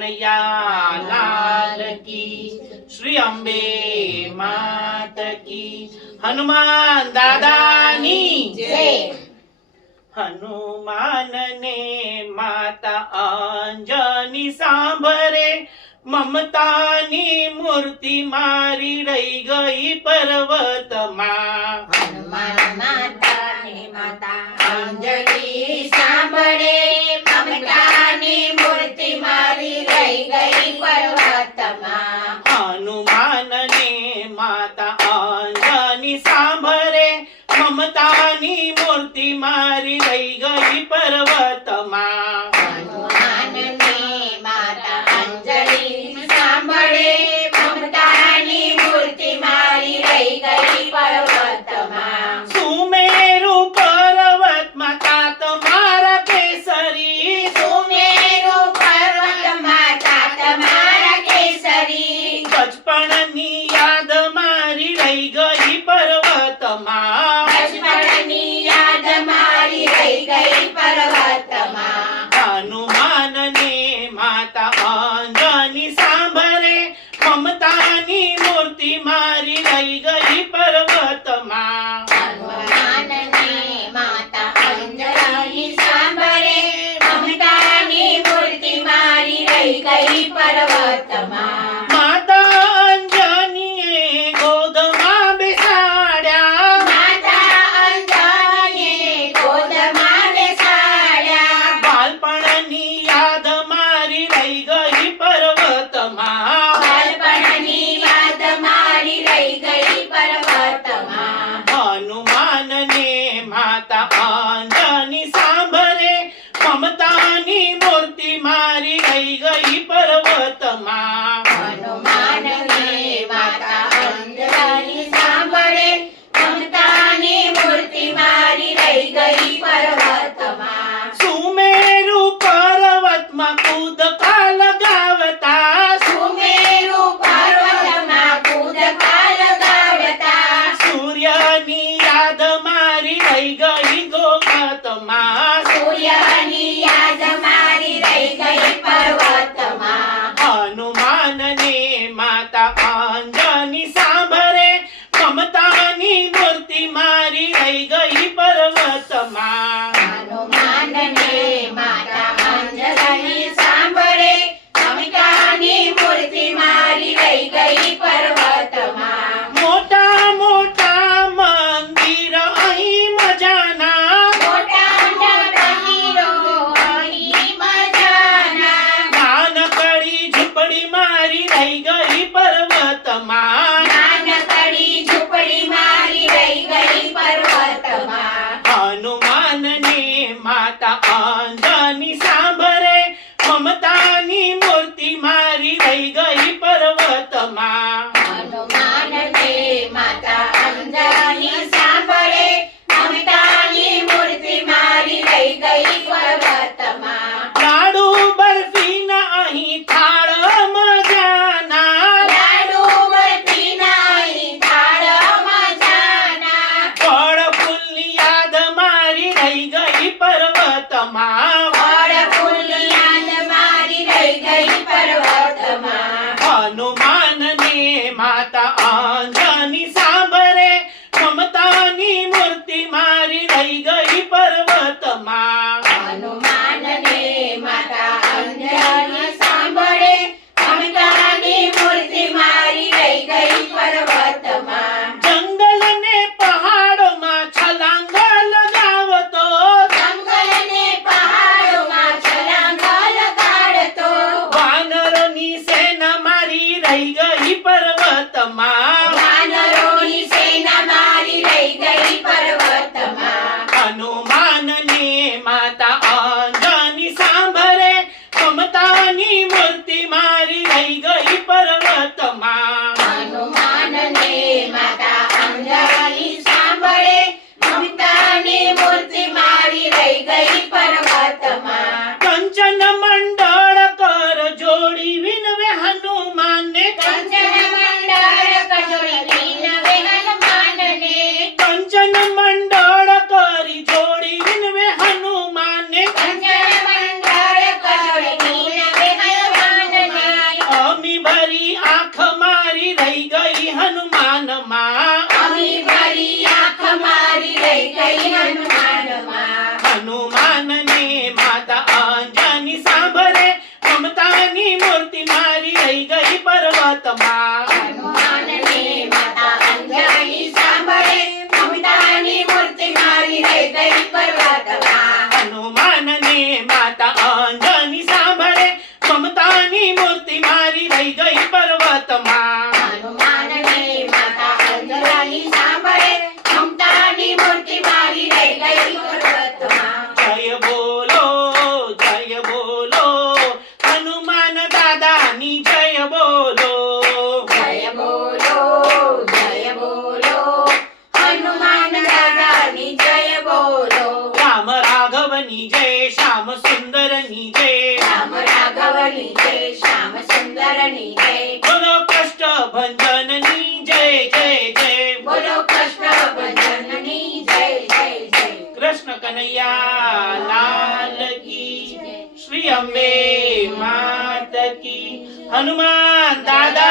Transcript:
कन्हैया लाल की, श्री अंबे मात की, हनुमान दादानी जय। हनुमान ने माता अंजनी सांभरे, ममतानी मूर्ति मारी रही गई पर्वत मां। हनुमान माता ने माता अंजनी सांभरे, ममतानी मूर्ति मारी रही गई पर्वत मां। हनुमान ने माता अंजनी सांभरे, ममतानी मूर्ति मारी रही गई पर्वत मां। हनुमान ने माता अंजनी सांभरे, ममतानी मूर्ति मारी रही गई पर्वत मां। सुमेरु पर्वत माता तुम्हारा केसरी, सुमेरु पर्वत माता तुम्हारा केसरी। बचपननी याद मारी रही गई पर्वत मां। बचपननी याद मारी रही गई पर्वत मां। हनुमान ने माता अंजनी सांभरे, ममतानी मूर्ति मारी रही गई पर्वत मां। हनुमान ने माता अंजनी सांभरे, ममतानी मूर्ति मारी रही गई पर्वत मां। माता अंजनीए गोदमा बेसाड्या, माता अंजनीए गोदमा बेसाड्या। बालपणनी याद मारी रही गई पर्वत मां। बालपणनी याद मारी रही गई पर्वत मां। हनुमान ने माता अंजनी सांभरे, ममतानी मूर्ति मारी रही गई पर्वत मां। हनुमान ने माता अंजनी सांभरे, ममतानी मूर्ति मारी रही गई पर्वत मां। सुमेरु पर्वत मां कूदका लगावता, सुमेरु पर्वत मां कूदका लगावता। सूर्यनी याद मारी रही गई गोगत मां। सूर्यनी याद मारी रही गई पर्वत मां। हनुमान ने माता अंजनी सांभरे, ममतानी मूर्ति मारी रही गई पर्वत मां। हनुमान ने माता अंजनी सांभरे, ममतानी मूर्ति मारी रही गई पर्वत मां। मोटा मोटा मंदिर अहीं मजाना, मोटा मोटा हीरो અહીં મજાના। नानकड़ी झुपड़ी मारी रही गई पर्वत मां। નાનકડી ઝૂંપડી મારી રહી ગઈ પર્વત માં। हनुमान ने माता अंजनी सांभरे, ममतानी मूर्ति मारी रही गई पर्वत मां। હનુમાન ને માતા અંજની સાંભળે, મમતાની મૂર્તિ મારી રહી ગઈ પર્વત માં। લાડુ બરફીના અહીં થાળ મજાના, લાડુ બરફીના અહીં થાળ મજાના। ફળ ફૂલની યાદ મારી રહી ગઈ पर्वत मां। ફળ ફૂલની યાદ મારી રહી ગઈ પર્વત માં। हनुमान ने माता अंजनी सांभरे, ममतानी मूर्ति मारी रही गई पर्वत मां। હનુમાન ને માતા અંજની સાંભળે, મમતાની મૂર્તિ મારી રહી ગઈ પર્વત માં। જંગલ ને પહાડોમાં છલાંગ લગાવતો, જંગલ ને પહાડોમાં છલાંગ લગાડતો, વાનરોની સેના મારી રહી ગઈ पर्वत मां। વાનરોની સેના મારી રહી ગઈ પર્વત માં। હનુમાન ને માતા અંજની सांभरे, ममतानी मूर्ति मारी रही गई पर्वत मां। હનુમાન ને માતા અંજની સાંભળે, મમતાની મૂર્તિ મારી રહી ગઈ પર્વત માં। કંચન મંડળ કર જોડી વિનવે હનુમાન ને, કંચન મંડળ કર પર્વતમાં હનુમાનને માતા અંજની સાંભળે મમતાની મૂર્તિ મારી રહી ગઈ પર્વતમાં હનુમાનને માતા અંજની સાંભળે મમતાની મૂર્તિ મારી રહી ગઈ પર્વતમાં હનુમાનને માતા અંજની સાંભળે મમતાની મૂર્તિ મારી રહી ગઈ પર્વતમાં જય બોલો હનુમાન દાદાની જય બોલો જય બોલો હનુમાન દાદાની જય બોલો રામ રાઘવની જય શ્યામ સુંદરની જય રામ રાઘવની જય શ્યામ સુંદરની જય બોલો કષ્ટ ભંજનની જય જય જય બોલો કૃષ્ણ ભજનની જય જય જય કૃષ્ણ કનૈયા લાલ કી શ્રી અંબે માત કી હનુમાન દાદા